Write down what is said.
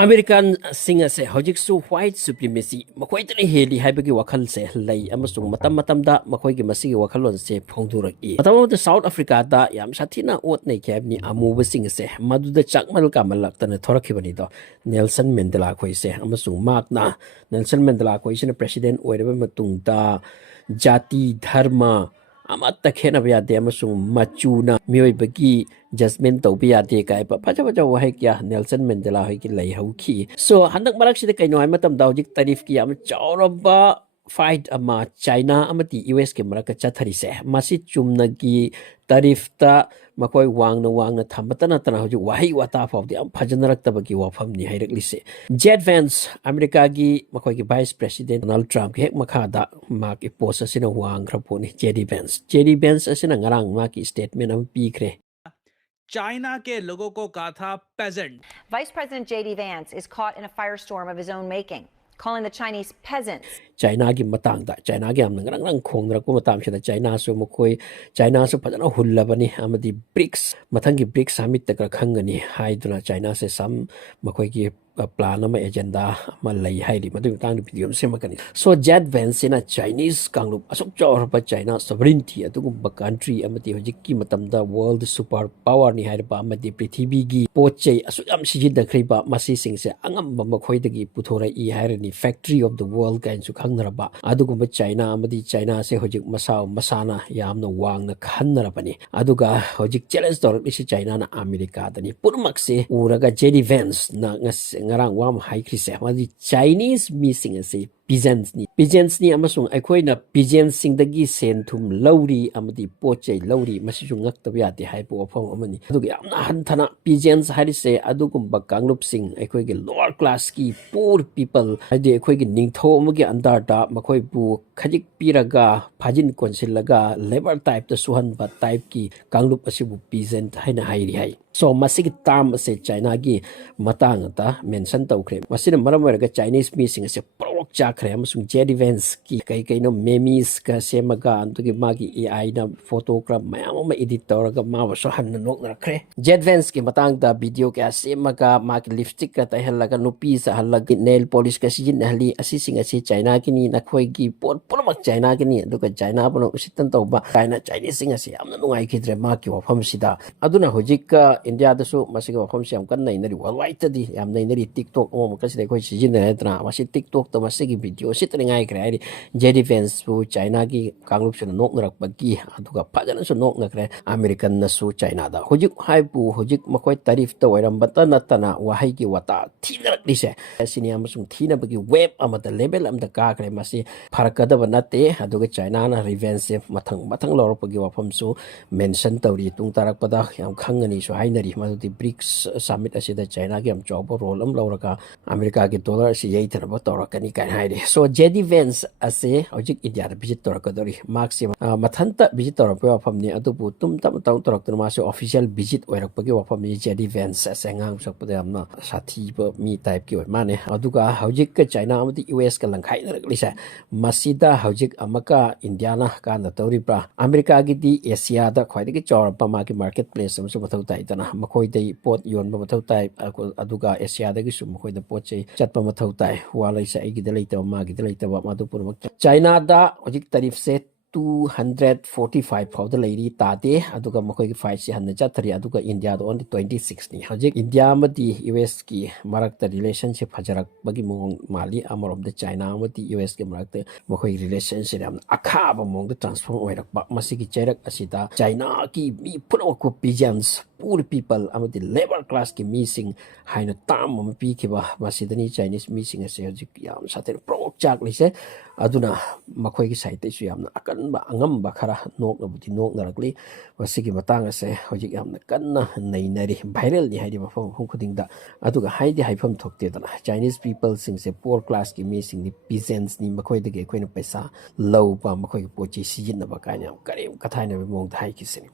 American singer se hojik su white supremacy makoi tani heli haibagi wakhal se lei amasung matam da makoi gi masigi wakhalon se phongdurak I matam da South Africa da yam sathina ot nei kebni amu sing se maduda chakmal kamalak tan thorakhibani do Nelson Mandela khoi se amasung mak na Nelson Mandela khoi sina president oiraba matung da jati dharma amata khena bya de amasung machuna mioi bagi judgment to bya de kai pa phaja wahai kya Nelson Mandela hai ki lai hau khi so handak marak sida kai noi matam da hojik tarif ki am chawraba fight ama China amati US ke marak chathari se masi chumna gi tarif ta makoi wangna thambatana tana hojik wahai wata faw di am phajanarak tabagi wafam ni hairakli se Jet Vance America gi makoi gi vice president Donald Trump ke hek makha da mak e post asina wang khraponi JD Vance asina ngarang mak statement am pi khre China के लोगों को कहा था peasant. Vice President J.D. Vance is caught in a firestorm of his own making, calling the Chinese peasants. China gi matang da China gi am nang khong rak ko matam sida China su mokoi China su phajana hullabani amadi BRICS mathang gi BRICS summit ta khangani haiduna China se sam mokoi gi plan ama agenda ma lai haidi madu tang ni video se makani so Jet Vance na Chinese kanglup asok chor pa China sovereignty atugu ba country amati hojik ki matam da world super power ni haida ba amati prithvi gi pochei asok am sijid da khriba masi sing se angam ba makhoi dagi puthora I hairani factory of the world kain su khangnaraba adugu ba China amati China se hojik masana yamna wangna khannarabani aduga hojik challenge dor isi China na America dani purmak se uraga JD Vance na ngarang wam haikhi se madi Chinese missing ase Peasants ni amasung aikoi na Peasants sing dagi sen thum lauri amadi pochei lauri masisu ngak tabya de haipo phong amani adugi amna hanthana Peasants hari se adugum bakanglup sing aikoi ge lower class ki poor people ade aikoi ge ningtho amagi andar da makoi bu khajik piraga phajin konsilaga labor type ta suhan ba type ki kanglup asibu Peasant haina hairi hai so masigi term ase China gi matang ta mention tawkhre masina maram ga Chinese missing ase prok chakre amasung JD Vance ki kai no memes ka semaga antugi magi AI na photograph mayam ma editor ga ma so han nok na khre JD Vance ki matang da video ka semaga magi lipstick ka tahalaga nupi sa halagi nail polish ka sijin hali asising ase China ki ni nakhoi gi pot purmak China ki ni aduga China bono usitan tawba China Chinese sing ase amna nungai khidre ma ki wafam sida aduna hojik ka India da su masiga wafam siam kan nei nari worldwide di yam nei nari TikTok mo ka sida khoi sijin na tra masi TikTok to masigi video sit ngai kre ai JD Vance su China gi kanglup su nok narak bagi aduga phajana su nok nakre American na su China da hojik haibu hojik makoi tarif to wairam batana tana wahai gi wata thinak dise sinia masung thina bagi web amata level amda ka kre masi pharakada banate aduga China na revenge mathang lor pagi wafam su mention tawri tung tarak pada yam khangani su hainari madudi BRICS summit asida China gi am job role am loraka America gi dollar si yei thana ba torakani kan haide so JD Vance ase hojik India da visit torakadori maximum mathanta visit torapa wafam ni adubu tum tam torak tuma su official visit oirak pagi wafam ni JD Vance ase ngang sakpada amna sathi ba mi type ki mane aduga hojik ka China amati US ka langkhai na lisa masida hojik amaka India na ka na tori pra America gi di Asia da khwai gi chor pa ma ki marketplace am su bathau tai tana makhoi dei pot yon ba bathau tai aduga Asia da gi su makhoi da pot chei chat pa bathau tai walai sa ai gi da leita ma gi da leita ba ma du pur China da hojik tarif se 245 for the lady tate aduga makoi ki fight si hanna chathari aduga India do only 26 ni hojik India mati US ki marakta relationship hajarak bagi mong mali amor of the China mati US ki marakta makoi relationship am akha ba mong the transform oirak ba masigi cherak asida China ki mi puno ko Peasants poor people amati labor class ki missing haina tam am pi ki ba masidani Chinese missing ase hojik yam sather prok chak lise aduna makoi ki site su yamna akan ba angam ba khara nok na buti nok narakli wasigi matang ase hojik yamna kanna neinari viral ni haidi ba phom khuding da aduga haidi haifam thokte dana Chinese people sing se poor class ki missing ni Peasants ni makoi de ge koina paisa low ba makoi ki pochi sijin na ba kanya kare kathai na mong thai ki sini